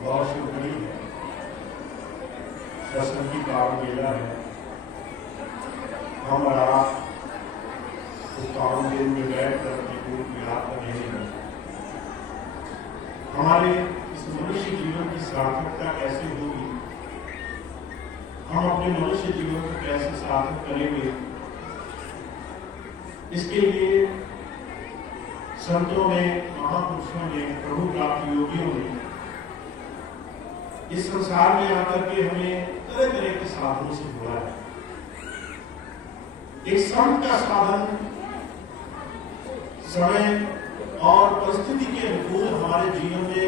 बहुत शुक्रिया है। दर्शन की पावन बेला है। हम और आप उस पावन दिन में बैठ कर अपनी पूर्ण याद कर रहे हैं। हमारे इस मनुष्य जीवन की सार्थकता कैसे होगी, हम अपने मनुष्य जीवन को कैसे सार्थक करेंगे, इसके लिए संतों ने, महापुरुषों ने, प्रभु प्राप्त योगियों ने इस संसार में आकर के हमें तरह तरह के साधनों से जोड़ा है। एक संत का साधन समय और परिस्थिति के अनुकूल हमारे जीवन में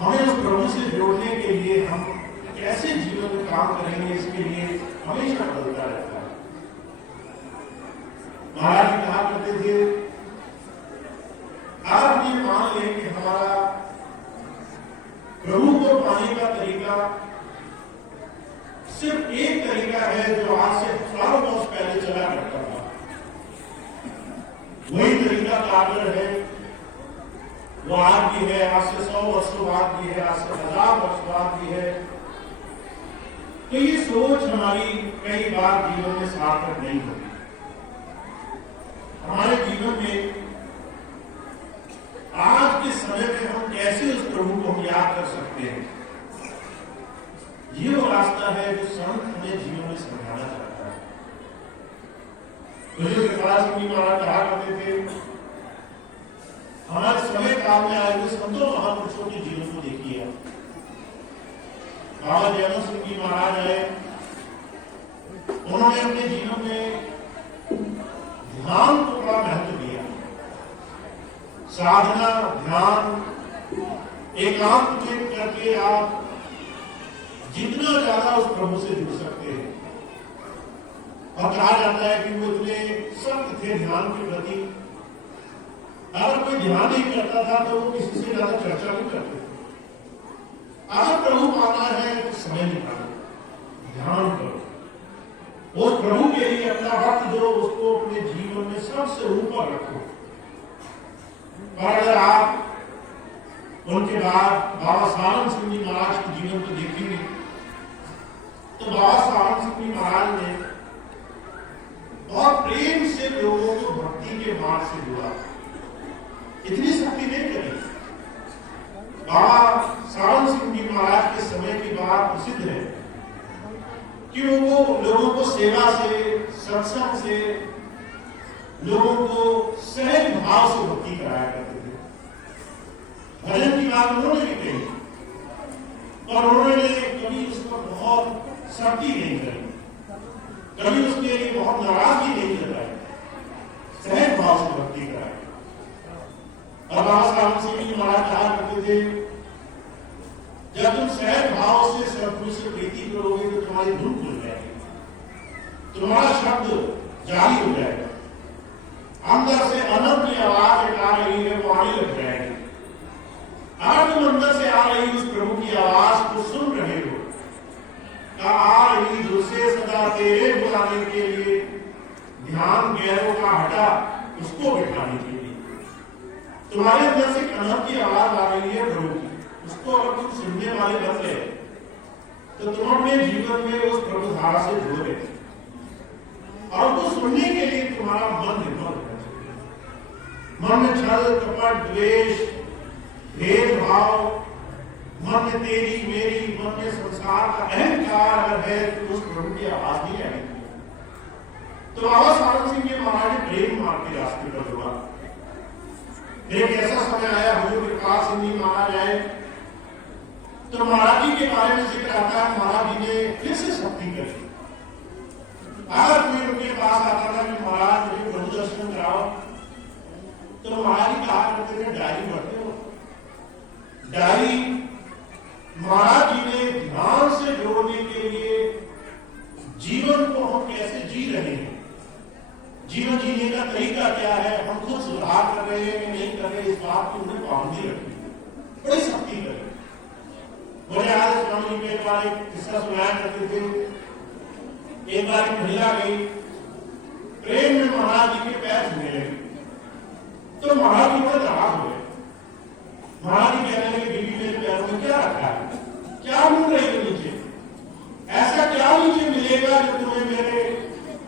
हमें उस प्रभु से जोड़ने के लिए हम कैसे जीवन में काम करेंगे, इसके लिए हमेशा बदलता रहता है। महाराज जी कहा करते थे, आप ये मान लें कि हमारा प्रभु को पाने का तरीका सिर्फ एक तरीका है जो आज से हजारों वर्ष पहले चला करता था। वही तरीका कारगर है, वो आज भी है, आज से 100 वर्षों बाद भी है, आज से 1000 वर्ष बाद भी है। तो ये सोच हमारी कई बार जीवन में सार्थक नहीं होती। हमारे जीवन में आज के समय में हम कैसे उस प्रभु को हम याद कर सकते हैं, ये वो रास्ता है जो संत हमें जीवन में समझाना चाहता है। मुझे कृपाल सिंह जी महाराज कहा करते थे, हमारे समय काल में आए हुए संतों महापुरुषों के जीवन को देखिए। बाबा जयवंत सिंह जी महाराज आए, उन्होंने अपने जीवन में ध्यान को बड़ा महत्व दिया। साधना, ध्यान, एकांत में करके आप जितना ज्यादा उस प्रभु से जुड़ सकते हैं। और कहा जाता है कि वो इतने सख्त थे ध्यान के प्रति, अगर कोई ध्यान नहीं करता था तो वो किसी से ज्यादा चर्चा नहीं करते थे। अगर प्रभु पाना है तो समय निकालो, ध्यान करो, उस प्रभु के लिए अपना वक्त दो, उसको अपने जीवन में सबसे ऊपर रखो। और अगर आप उनके बाद बाबा सावन सिंह जी महाराज के जीवन को देखेंगे तो बाबा सावन सिंह जी महाराज ने बहुत प्रेम से लोगों को भक्ति के मार्ग से जोड़ा। इतनी शक्ति नहीं करी। बाबा सावन सिंह जी महाराज के समय की बात प्रसिद्ध है कि वो लोगों को सेवा से, सत्संग से, लोगों को सहज भाव से भक्ति कराया करते थे। भजन की बात उन्होंने भी कही और उन्होंने कभी उस पर बहुत सख्ती नहीं करी, कभी उसके लिए बहुत नाराजगी नहीं जताई, सहज भाव से भक्ति कराई। और बाबा साहब सिंह जी महाराज कहा करते थे, जब तुम सहज भाव से सतगुरु से प्रीति करोगे तो तुम्हारी धुन खुल जाएगी, तुम्हारा शब्द जारी हो जाएगा, अंदर से अनंत की आवाज एक आ रही है वो आने लग जाएगी। अगर तुम अंदर से आ रही उस प्रभु की आवाज को सुन रहे हो, आ रही दूसरे सदा तेरे बुलाने के लिए, ध्यान गैरों का हटा उसको बिठाने के लिए, तुम्हारे अंदर से अनंत की आवाज आ रही है प्रभु की, उसको अगर तुम सुनने वाले बन गए तो तुम अपने जीवन में उस प्रभु धारा से जुड़ गए। और उसको सुनने के लिए तुम्हारा मन निर्मल होना चाहिए। मन में छल, कपट, द्वेष, भेदभाव, मन में तेरी मेरी, मन में संसार का अहंकार अगर है तो उस प्रभु की आवाज नहीं आएगी। तो बाबा सावन सिंह जी महाराज ने प्रेम मार्ग के रास्ते पर जोड़ा। एक ऐसा समय आया, हुजूर कृपाल सिंह जी महाराज आए तो महाराज जी के बारे में जिक्र आता है, महाराज जी ने फिर से शक्ति करी। अगर कोई उनके पास आता था कि महाराज मुझे प्रभु दर्शन कराओ, तो महाराज जी कहा करते थे, डायरी पढ़ते हो? डायरी महाराज जी ने ध्यान से जोड़ने के लिए जीवन को हम कैसे जी रहे हैं, जीवन जीने का तरीका क्या है, हम खुद सुधार कर रहे हैं कि नहीं कर रहे, इस बात की उन्हें पाबंदी रखी, बड़ी सख्ती करें। मुझे याद है स्वामी जी एक बार एक किस्सा सुनाया करते थे। एक बार एक महिला गई, प्रेम में महाराज जी के पैर छूने लगी, तो महाराज जी बड़े नाराज हुए। महाराज जी कहने लगे, बीबी रखा है? क्या मिल रही है नीचे? ऐसा क्या नीचे मिलेगा जो तुम्हें मेरे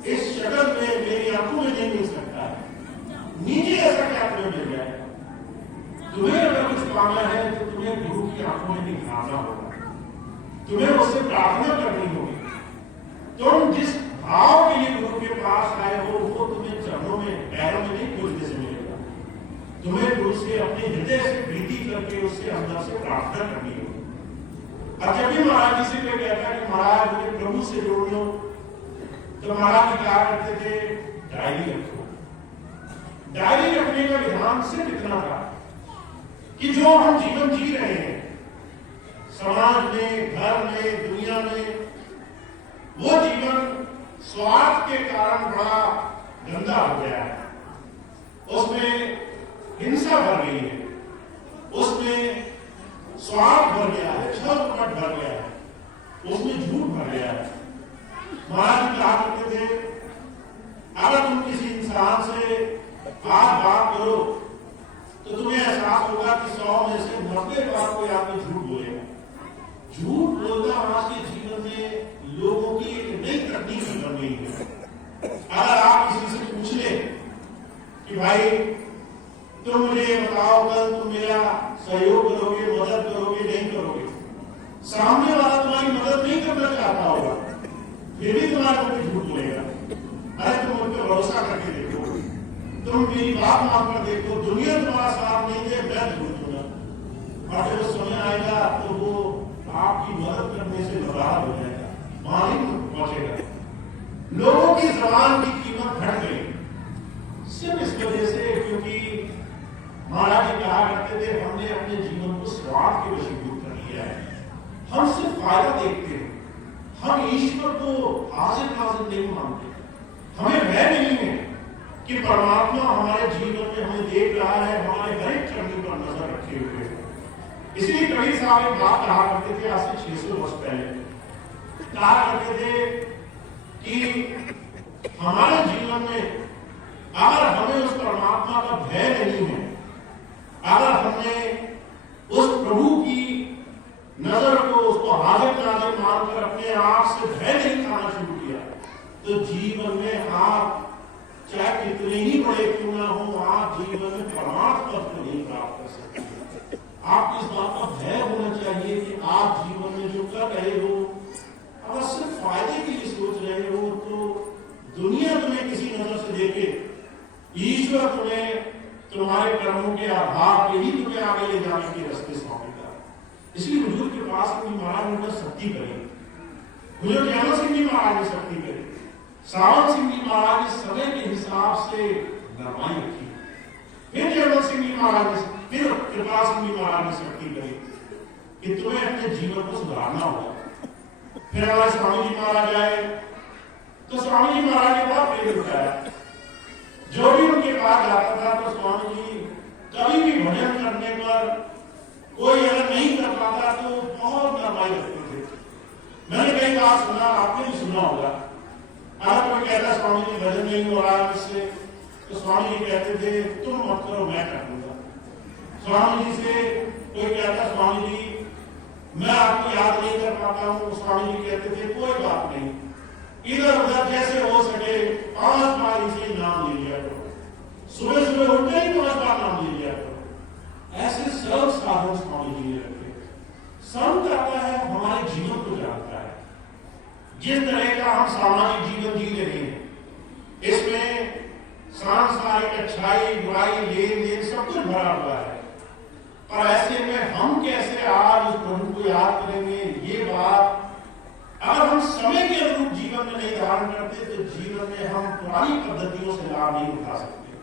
इस शक्ल में, मेरी आंखों में नहीं मिल सकता है? नीचे ऐसा क्या तुम्हें मिल जाएगा? तुम्हें अगर कुछ पाना है तो तुम्हें गुरु की आंखों में दिखाना होगा, तुम्हें उससे प्रार्थना करनी होगी। तुम जिस भाव के लिए गुरु के पास आए हो वो तुम्हें चरणों में, पैरों में नहीं खोजने से मिलेगा। तुम्हें गुरु से अपने हृदय से प्रीति करके उससे अंदर से प्रार्थना करनी होगी। और जब भी महाराज जी से कोई कहता है कि महाराज मुझे प्रभु से जोड़ लो, तो महाराज जी क्या करते थे? डायरी रखो। डायरी रखने का विधान सिर्फ इतना था कि जो हम जीवन जी रहे हैं समाज में, घर में, दुनिया में, वो जीवन स्वार्थ के कारण बड़ा गंदा हो गया है। उसमें हिंसा भर गई है, उसमें स्वार्थ भर गया है, छल कपट भर गया है, उसमें झूठ भर गया है। महाराज कहा करते थे अगर तुम किसी इंसान से बात करो तो तुम्हें एहसास होगा कि 100 में से 90 बार कोई आदमी झूठ बोलेगा। झूठ बोलना आज के जीवन में लोगों की एक नई तकनीक बन गई है। अगर आप किसी से पूछ ले कि भाई तुम मुझे बताओ कल तुम मेरा सहयोग करोगे, मदद करोगे, नहीं करोगे, सामने वाला तुम्हारी मदद नहीं करना चाहता होगा, फिर भी तुम्हारे ऊपर झूठ बोलेगा। अरे तुम उन पर भरोसा करके देखो, तुम मेरी बात मानकर देखो, दुनिया तुम्हारा साथ नहीं दे, मैं झूठ दूंगा। और जब समय आएगा तो वो आपकी मदद करने से नाराज हो जाएगा, वहां नहीं पहुंचेगा। लोगों की जबान की कीमत घट गई सिर्फ इस वजह से क्योंकि महाराज जी कहा करते थे हमने अपने जीवन को स्वार्थ के वशीभूत कर लिया है। हम सिर्फ फायदा देखते हैं, हम ईश्वर को हाजिर नाजिर नहीं मानते। हमें भय नहीं है कि परमात्मा हमारे जीवन में हमें देख रहा है, हमारे हर एक चरणों पर नजर रखे हुए है। इसलिए कबीर साहब एक बात कहा करते थे आज से 600 वर्ष पहले, कहा करते थे कि हमारे जीवन में अगर हमें उस परमात्मा का भय नहीं है, अगर हमने उस प्रभु की नजर को, उसको हाजिर नाजिर मानकर अपने आप से भय नहीं खाना शुरू किया, तो जीवन में आप चाहे कितने ही बड़े क्यों ना हो, आप जीवन में परमार्थ पद को नहीं प्राप्त कर सकते। आपको इस बात का भय होना चाहिए कि आप जीवन में जो कर रहे हो, अगर सिर्फ फायदे के लिए सोच रहे हो तो दुनिया तुम्हें किसी नजर से देखे, ईश्वर तुम्हें तुम्हारे कर्मों के आधार पे ही तुम्हें आगे ले जाने के रास्ते सौंपेगा। इसलिए हुजूर के पास अपनी महाराज ने शक्ति करी, हुजूर ज्ञान सिंह जी महाराज ने शक्ति करी, सावन सिंह जी महाराज ने समय के हिसाब से नरमाई रखी, फिर जयवंत सिंह जी महाराज ने, फिर कृपा सिंह जी महाराज ने शक्ति करी कि तुम्हें अपने जीवन को सुधारना होगा। फिर हमारे स्वामी जी महाराज आए तो स्वामी जी महाराज ने बड़ा प्रेम दिखाया, जो भी उनके पास जाता था तो स्वामी जी कभी भी भजन करने पर कोई अगर नहीं कर पाता तो बहुत नरमाई रखते थे। मैंने कई बार सुना, आपने भी सुना होगा, अगर कोई कहता स्वामी जी भजन नहीं हो रहा मुझसे, तो स्वामी जी कहते थे तुम मत करो, मैं कर दूंगा। स्वामी जी से कोई कहता स्वामी जी मैं आपको याद नहीं कर पाता हूँ, स्वामी जी कहते थे कोई बात नहीं, इधर उधर जैसे हो सके 5 बार इसे नाम ले लिया करो, सुबह सुबह उठते ही 5 बार नाम ले लिया करो। ऐसे सर्व साधन स्वामी जी ने रखे। संत आता है हमारे जीवन को जानता है, जिस तरह का हम सामाजिक जीवन जी रहे हैं, इसमें सांसारिक अच्छाई बुराई लेन देन सब कुछ भरा हुआ है, पर ऐसे में हम कैसे आज उस प्रभु को याद करेंगे, ये बात अगर हम समय के अनुरूप जीवन में नहीं धारण करते तो जीवन में हम पुरानी पद्धतियों से लाभ नहीं उठा सकते।